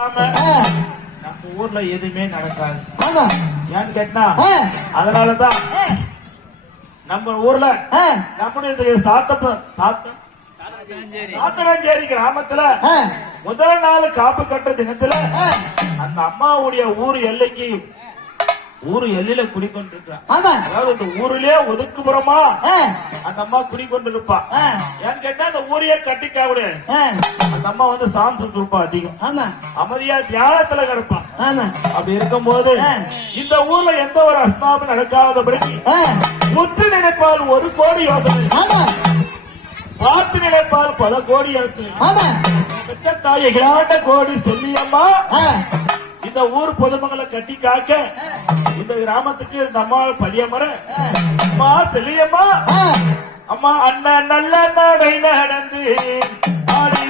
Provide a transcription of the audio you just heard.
நம்ம ஊர்ல எதுவுமே நடக்காது. ஏன்னு கேட்டா அதனாலதான் நம்ம ஊர்ல நம்முடைய சாத்தனஞ்சேரி கிராமத்துல முதல் நாள் காப்பு கட்ட தினத்துல அந்த அம்மாவுடைய ஊரு எல்லையில குடிக்கொண்டிருக்கான். அதாவது இந்த ஊர்லயே ஒதுக்குப்புறமா அந்த அம்மா குடிக்கொண்டிருப்பா. ஏன்னு கேட்டா அந்த ஊரையே கட்டிக்காவிட அந்த அம்மா வந்து சாம்ச துருப்பா அதிகம், அமைதியா தியானத்துல கிடப்பான். அப்படி இருக்கும் போது இந்த ஊர்ல எந்த ஒரு அஸ்தாபம் நடக்காதபடிக்கு முற்று நினைப்பால் 1 கோடி யோசனை, பார்த்து நினைப்பால் பல கோடி யோசனை. தாய் கிராண்ட கோடி செல்லியம்மா இந்த ஊர் பொதுமக்களை கட்டி காக்க இந்த கிராமத்துக்கு இந்த அம்மா பதியமர அம்மா செல்லியம்மா அம்மா அண்ணன் நல்ல நடை நடந்து ஆடி